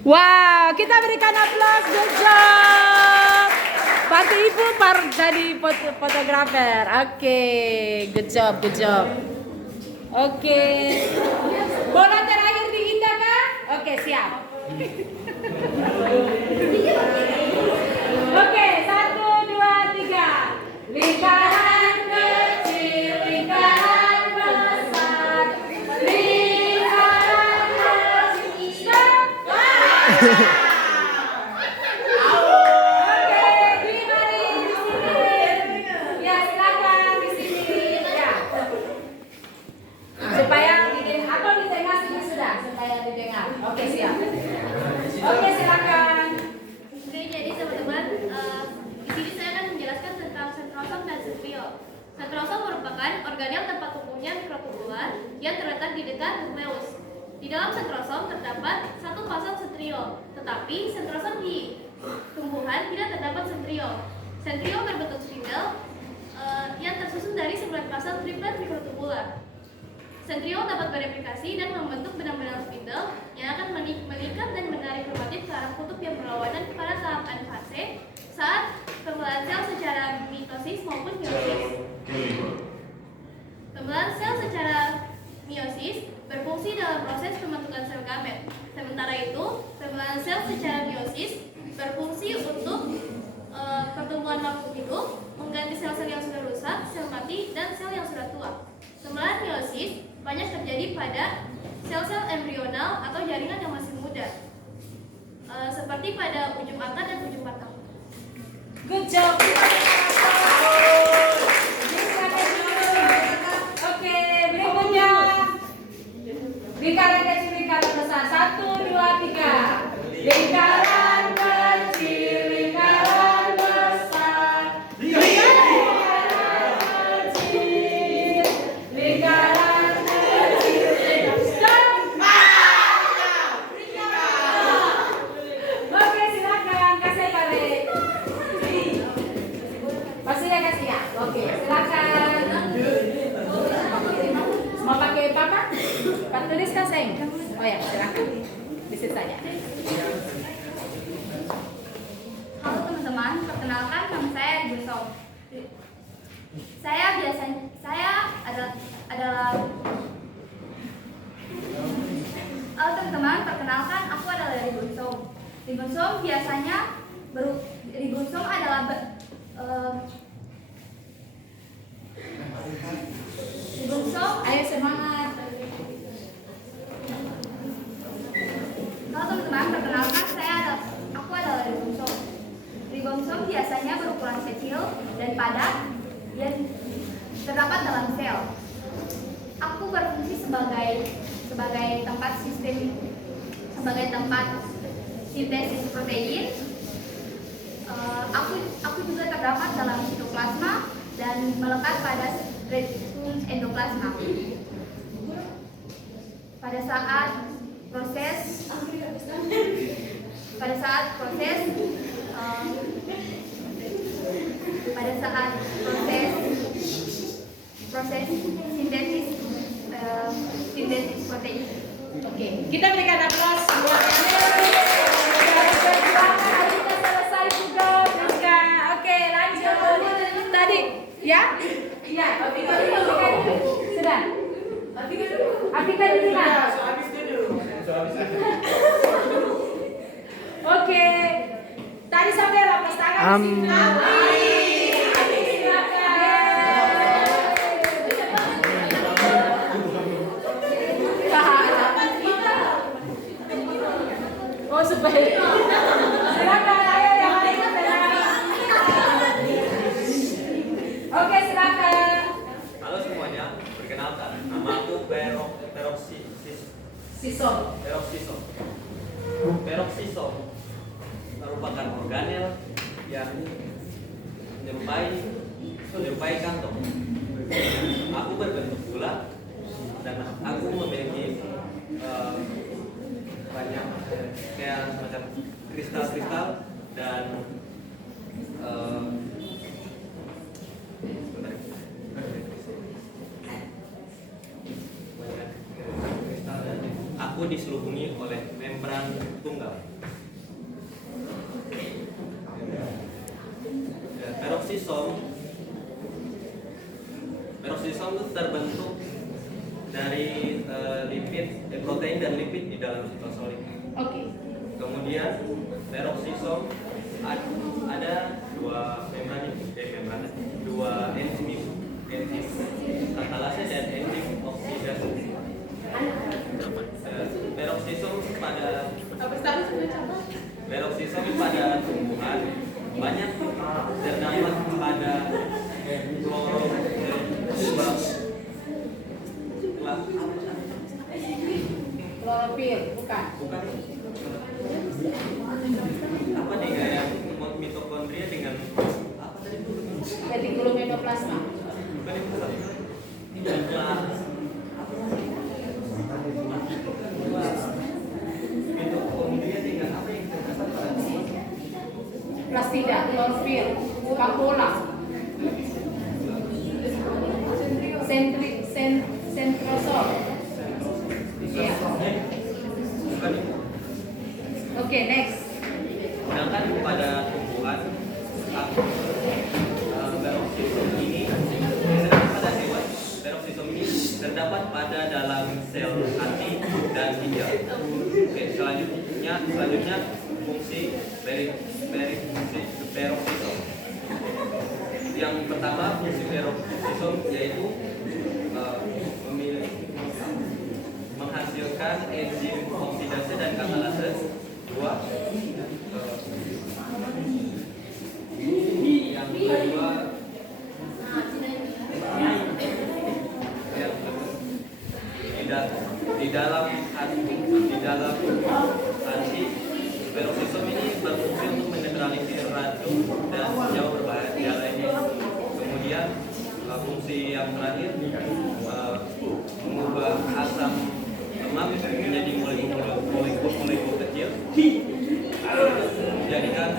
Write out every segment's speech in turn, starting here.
Wow, kita berikan aplaus, good job. Bantu ibu jadi fotografer. Oke, good job, good job. Oke, bola terakhir di Indah kah? Oke, siap. Oke, 1, 2, 3. Lingkaran kecil, lingkaran besar, lingkaran kecil. Oke, Dwi mari di sini. Ya, silakan di sini. Ya. Supaya atau di tengah sini sudah, supaya didengar. Oke, siap. Oke, silakan. Oke, jadi teman-teman, di sini saya akan menjelaskan tentang sentrosom dan sentriol. Sentrosom merupakan organel tempat tumbuhnya mikrotubulan yang terletak di dekat nukleus. Di dalam sentrosom terdapat satu pasang sentriol, tetapi sentrosom di tumbuhan tidak terdapat sentriol. Sentriol berbentuk spindel yang tersusun dari 9 pasang triplet mikrotubular. Sentriol dapat bereplikasi dan membentuk benang-benang spindel yang akan mengikat dan menarik kromatit ke arah kutub yang berlawanan pada tahap anfase saat pembelahan sel secara mitosis maupun meiosis. Pembelahan sel secara meiosis berfungsi dalam proses pembentukan sel gamet. Sementara itu, pembelahan sel secara meiosis berfungsi untuk pertumbuhan makhluk hidup, mengganti sel-sel yang sudah rusak, sel mati, dan sel yang sudah tua. Pembelahan meiosis banyak terjadi pada sel-sel embrional atau jaringan yang masih muda, seperti pada ujung akar dan ujung batang. Good job. Oke, berikutnya lingkaran kecil, lingkaran besar. 1, 2, 3. Lingkaran kecil, lingkaran besar. Lingkaran kecil, lingkaran kecil. Stop. Oke, silakan kasih balik. Pasti ya kasih ya. Oke, silakan. Mau pakai apa? Pak tulis kah sayang? Oh ya, silakan. Bisa saja. Halo teman-teman, perkenalkan nama saya Gusom. Saya adalah Halo teman-teman, perkenalkan aku adalah ribosom. Ribosom biasanya ribosom adalah ribosom. Ayo semangat. Halo teman-teman, perkenalkan aku adalah ribosom. Ribosom biasanya berukuran kecil dan padat yang terdapat dalam sel. Aku berfungsi sebagai tempat sintesis protein. Aku juga terdapat dalam sitoplasma dan melekat pada retikulum endoplasma. Pada saat proses sintesis protein. Oke, kita berikan aplaus buat akhirnya selesai juga. Oke, lanjut. Tadi, ya? Iya. Sudah. Apika di mana? Oke. Tadi sampai lepas tangan di sini. Oh, supaya silakan ayo yang lain. Oke, silakan. Halo semuanya, perkenalkan, nama aku Peroxisom. Peroxisom merupakan organel yang menyerupai kantong. Aku berbentuk bulat dan aku memiliki banyak kayak semacam kristal-kristal dan aku diselubungi oleh membran tunggal. Peroksisom itu terbentuk dari protein dan lipid di dalam sitosolik. Oke. Kemudian peroksisom ada dua enzim katalase dan enzim oksidasi. Peroksisom pada tumbuhan banyak terdapat pada Klorofil, bukan. Apa nih kayak mitokondria dengan apa tadi? Retikulum endoplasma. Bukan itu satu. Mitokondria dengan apa yang terdapat pada Plastida, klorofil, vakuola. Sentrosol. Ya. bukan itu. Oke, next. Sedangkan pada tumbuhan peroksisom ini terdapat pada dalam sel hati dan ginjal. Oke, selanjutnya fungsi peroksisom. Yang pertama fungsi peroksisom yaitu menghasilkan enzim oksidase dan katalase. Dua, yang kedua di dalam hati peroksisom ini berfungsi untuk menetralisir racun dan senyawa berbahaya lainnya. Kemudian fungsi yang terakhir mengubah asam lemak menjadi molekul kecil untuk menjadikan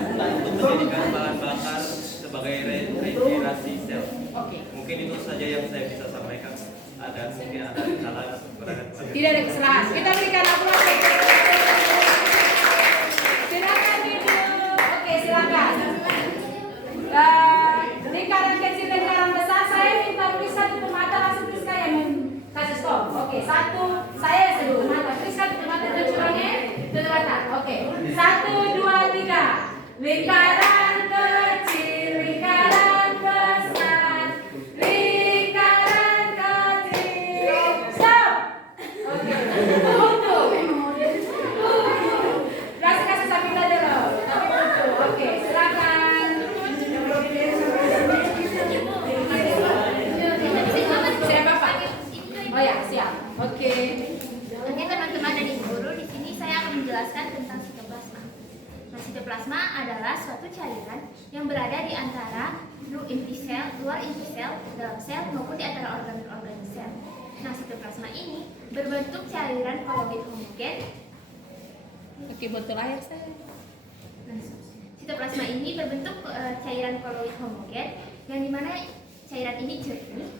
bahan bakar sebagai regenerasi sel. Mungkin itu saja yang saya bisa sampaikan. Mungkin ada kesalahan atau kekurangan. Tidak ada kesalahan. Kita berikan aplaus. Silakan duduk. Oke, silakan. Lingkaran kecil, lingkaran besar. Saya minta tulisan tutup mata, langsung Priska yang kasih stop. Oke, satu. Saya sebelum mata. Priska tutup mata dan curangnya tutup mata. Oke, 1, 2, 3. Lingkaran kecil, lingkaran besar. Lingkaran kecil. Stop. Oke. Tutup. Kasih sambil dulu. Tapi tutup. Oke, silakan. Siapa Pak? Oh ya, siap. Oke. Oke teman-teman dan ibu guru, di sini saya akan menjelaskan tentang sitoplasma. Nah, sitoplasma adalah suatu cairan yang berada di antara luar inti sel, dalam sel maupun di antara organ-organ sel. Nah, sitoplasma ini berbentuk cairan koloid homogen. Oke, botol air saya. Sitoplasma ini berbentuk cairan koloid homogen yang dimana cairan ini jernih,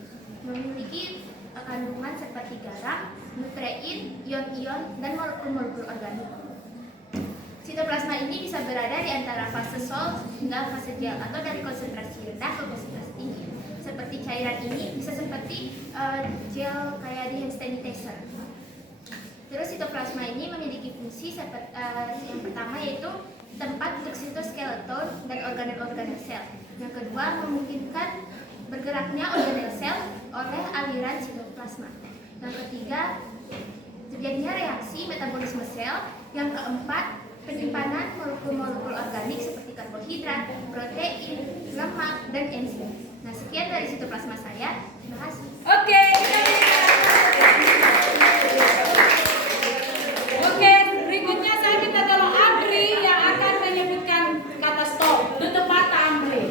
memiliki kandungan seperti garam, nuklein, ion-ion, dan molekul-molekul organik. Sitoplasma ini bisa berada di antara fase sol hingga fase gel atau dari konsentrasi rendah ke konsentrasi tinggi. Seperti cairan ini bisa seperti gel kayak di hand sanitizer. Terus sitoplasma ini memiliki fungsi yang pertama yaitu tempat untuk sitoskeleton dan organel-organel sel. Yang kedua memungkinkan bergeraknya organel sel oleh aliran sitoplasma. Yang ketiga terjadinya reaksi metabolisme sel. Yang keempat penyimpanan molekul-molekul organik seperti karbohidrat, protein, lemak, dan enzim. Nah, sekian dari sitoplasma saya. Terima kasih. Oke. Oke, berikutnya saya minta tolong Amri yang akan menyebutkan kata stop. Tutup mata Amri.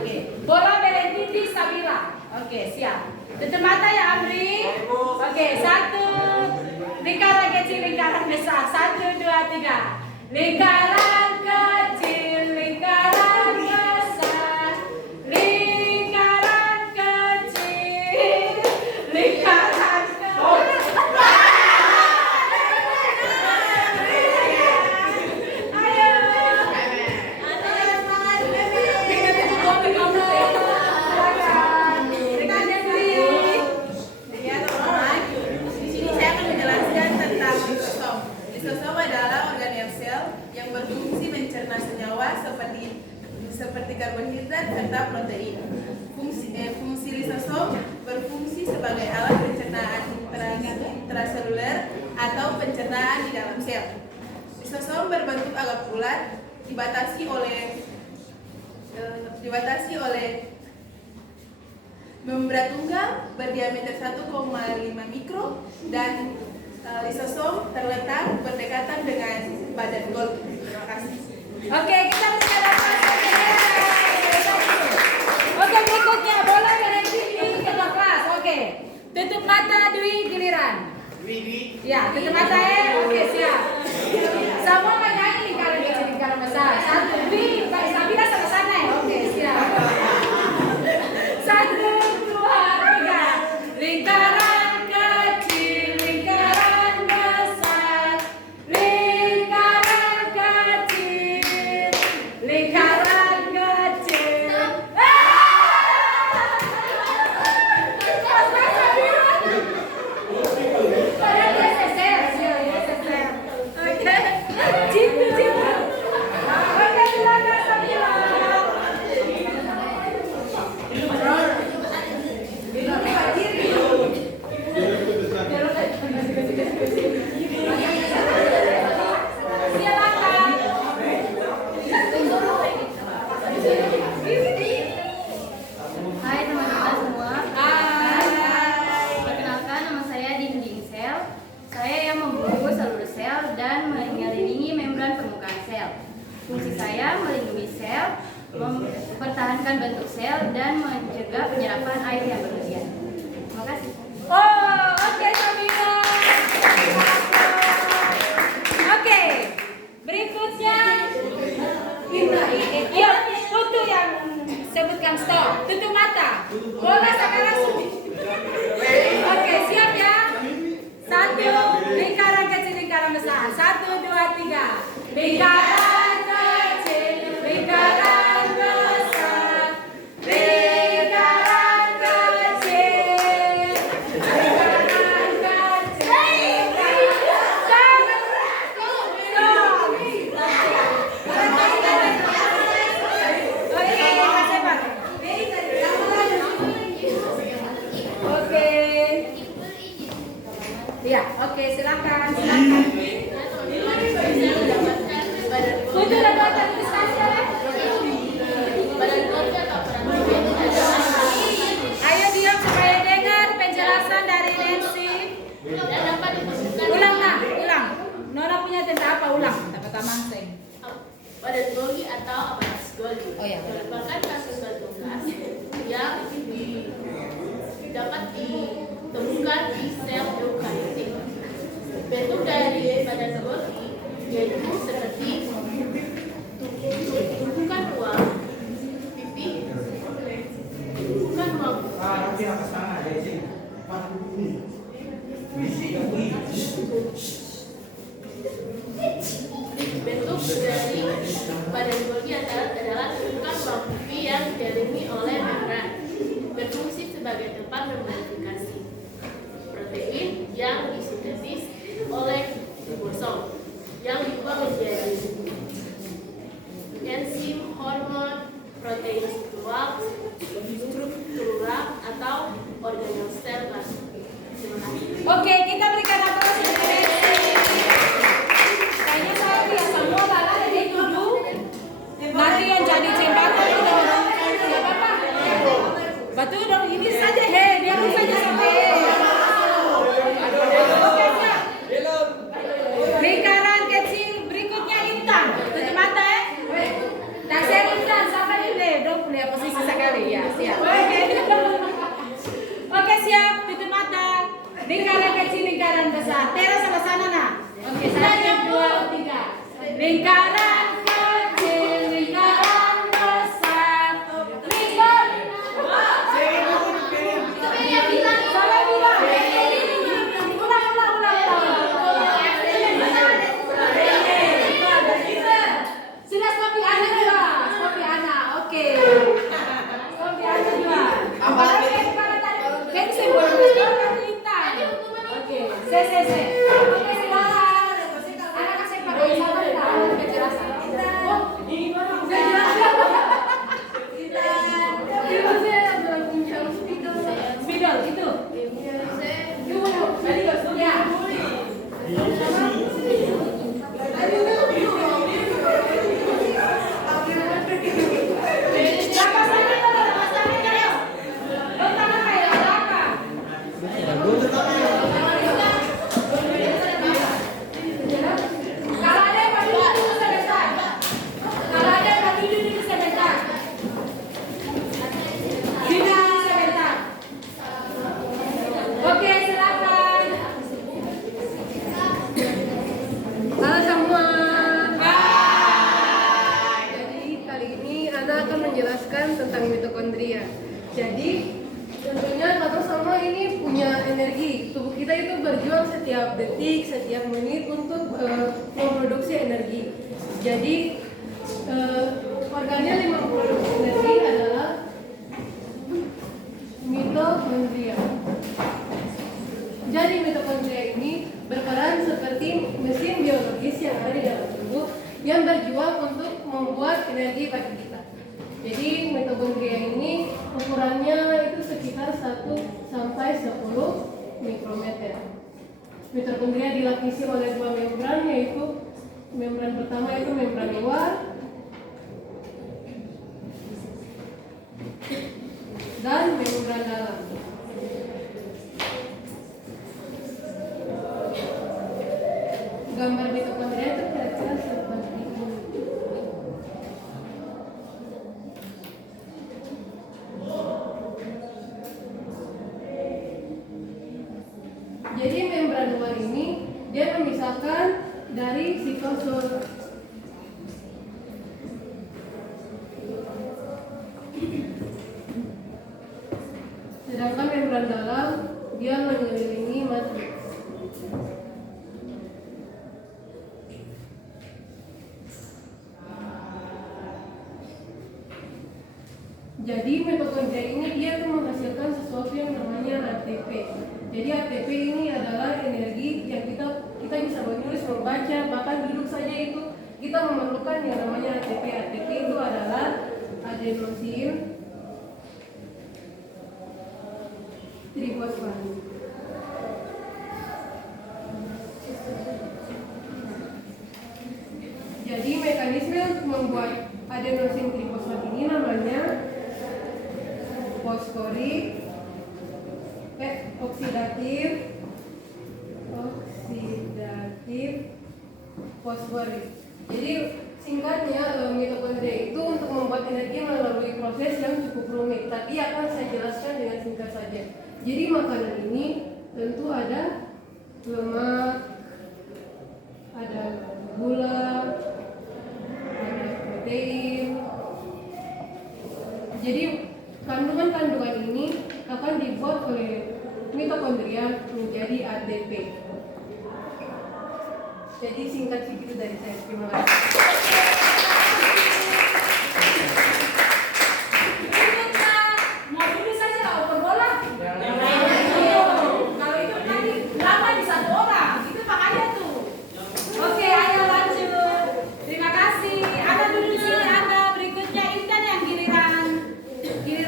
Oke. Bola Belentiti Sabila. Oke, siap. Tutup mata ya Amri. Oke, 1. Lingkaran kecil, lingkaran besar. 1, 2, 3. Lingkaran kecil, lingkaran besar. Lingkaran kecil, lingkaran besar. seperti karbohidrat serta protein. Fungsi lisosom berfungsi sebagai alat pencernaan intraseluler atau pencernaan di dalam sel. Lisosom berbentuk agak bulat, dibatasi oleh membran tunggal berdiameter 1,5 mikro dan lisosom terletak berdekatan dengan badan Golgi. Terima kasih. Oke, kita bisa dapat. Oke, berikutnya bola dari sini ke kelas. Oke, tutup mata Dwi giliran. Ya, tutup mata Oke, siap. Semua menyanyi lingkaran kecil, lingkaran besar. Satu, Dwi, Pak Sabina sama sana ya. Oke, siap. 1, 2, 3. Lingkaran kecil, lingkaran besar. Lingkaran kecil, lingkaran kecil. Hai teman-teman semua. Perkenalkan, nama saya dinding sel. Saya yang membungkus seluruh sel dan mengelilingi membran permukaan sel. Fungsi saya melindungi sel, mempertahankan bentuk sel, dan mencegah penyerapan air yang berlebihan. Terima kasih. Oh, oke Sabina. Oke, berikutnya. Iya, untuk yang sebutkan stop. Tutup mata. Bola sekarang. Oke, siap ya. 1, lingkaran kecil, lingkaran besar. 1, 2, 3. Lingkaran kecil, lingkaran besar. Lingkaran kecil, lingkaran kecil. Oke. Ya, oke, silakan. Untuk lembaga administrasi ya. Ayo diam supaya dengar penjelasan dari Nancy. Ulang nak, ulang. Nona punya tentang apa? Ulang. Pertama sing. Badan Golgi atau aparatus Golgi Oh ya. merupakan kasusul tugas yang dapat ditemukan di sel eukariotik. Bentuk dari badan Golgi yaitu seperti tumpukan uang, pipi, tumpukan uang. Bentuk dari badan Golgi adalah tumpukan uang pipi yang dikelilingi oleh membran, berfungsi sebagai tempat memodifikasi protein yang disintesis oleh ribosom yang diubah menjadi enzim, hormon, protein struktural atau organel sel. Terima kasih. Oke, kita berikan aplaus untuk Nancy. Kayaknya saya lihat semua malah ada duduk. Nanti yang jadi jembatan itu orang siapa Pak? Batu dong ini saja biarkan saja sampai. Oke, siap. Lingkaran kecil berikutnya Intan. Tutup mata ya. Tasir Intan sampai ini dong punya posisi sekali ya. Siap. Oke, siap. Tutup mata. Lingkaran kecil, lingkaran besar. Tera sama sana nak. Oke, 1, 2, 3. Lingkaran kecil, lingkaran besar. Lingkaran. Salah bilang. Sudah Sofi Ana juga. Sofi Ana. Oke. Sofi Ana juga. Kan simbol sekarang kita. Oke. Se. Oke, silakan. Anak kasih pada penjelasan. mitokondria. Jadi tentunya sama ini punya energi. Tubuh kita itu berjuang setiap detik, setiap menit untuk memproduksi energi. Jadi organel yang memproduksi energi adalah mitokondria. Jadi mitokondria ini berperan seperti mesin biologis yang ada di dalam tubuh yang berjuang untuk membuat energi bagi kita. Jadi mitokondria ini ukurannya itu sekitar 1 sampai 10 mikrometer. Mitokondria dilapisi oleh 2 membran, yaitu membran pertama itu membran luar dan membran dalam. Gambar mitokondria itu kira-kira seperti ini. Jadi membran luar ini dia memisahkan dari sitosol. Sedangkan membran dalam dia mengelilingi matriks. Jadi mitokondria ini dia tuh menghasilkan sesuatu yang namanya ATP. Jadi ATP ini adalah energi yang kita bisa menulis, membaca, bahkan duduk saja itu kita memerlukan yang namanya ATP. ATP itu adalah adenosin trifosfat. Jadi mekanisme untuk membuat adenosin trifosfat ini namanya oksidatif fosforid. Jadi singkatnya mitokondria itu untuk membuat energi melalui proses yang cukup rumit, tapi akan saya jelaskan dengan singkat saja. Jadi makanan ini tentu ada lemak, ada gula, ada protein. Jadi kandungan-kandungan ini akan dibuat oleh mitokondria menjadi ATP. Jadi singkat segitu dari saya. Terima kasih. Mau dulu saja oper bola. Kalau itu tadi lama di 1 orang, itu makanya tuh. Oke, ayo lanjut. Terima kasih. Ada dulu di sini, ada berikutnya Intan yang giliran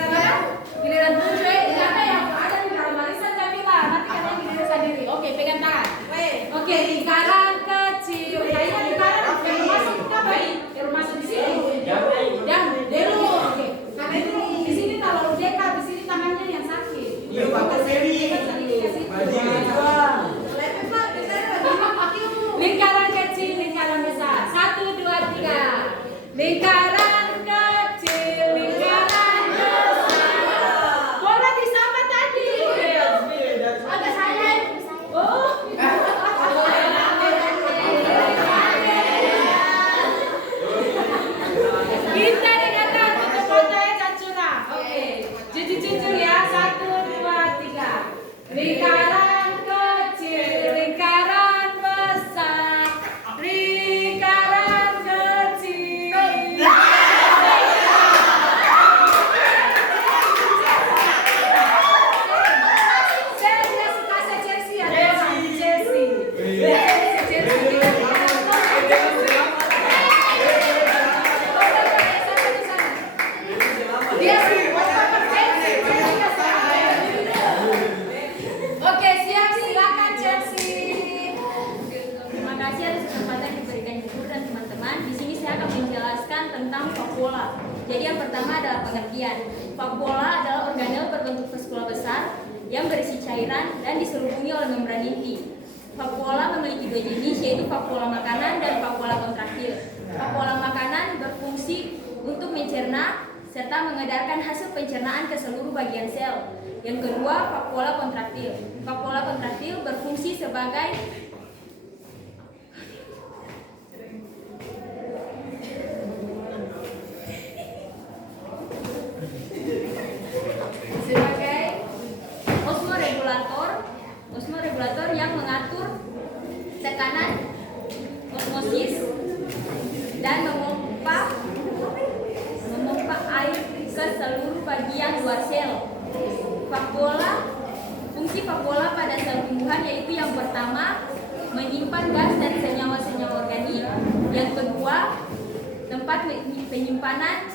apa? Giliran 7. Ada yang ada di dalam barisan Jamila. Nanti kalian giliran sendiri. Oke, pegang tangan. Oke, lingkaran kecil. Kayaknya lingkaran yang masuk apa ini? Yang masuk di sini. Yang dulu. Oke. Karena itu di sini kalau dekat di sini tangannya yang sakit. Iya, pakai seri. Lingkaran kecil, lingkaran besar. 1, 2, 3. Lingkaran kecil, lingkaran besar. Bola di sama tadi. Ada saya. Oh. Kita dengarkan untuk fotonya Cacura. Oke. Jujur ya. 1, 2, 3. Lingkaran kecil, lingkaran besar. Lingkaran kecil. Saya tidak suka Chelsea ya. Chelsea. Oke, siap, silakan Chelsea. Terima kasih atas kesempatan yang diberikan Ibu dan teman-teman. Di sini saya akan menjelaskan tentang vakuola. Jadi yang pertama adalah pengertian. Vakuola adalah organel berbentuk vaskula besar yang berisi cairan dan diselubungi oleh membran inti. Vakuola memiliki 2 jenis, yaitu vakuola makanan dan vakuola kontraktil. Vakuola makanan berfungsi untuk mencerna serta mengedarkan hasil pencernaan ke seluruh bagian sel. Yang kedua, vakuola kontraktil. Vakuola kontraktil berfungsi sebagai dan memompa air ke seluruh bagian luar sel. Fungsi vakuola pada sel tumbuhan yaitu yang pertama menyimpan gas dan senyawa-senyawa organik, yang kedua tempat penyimpanan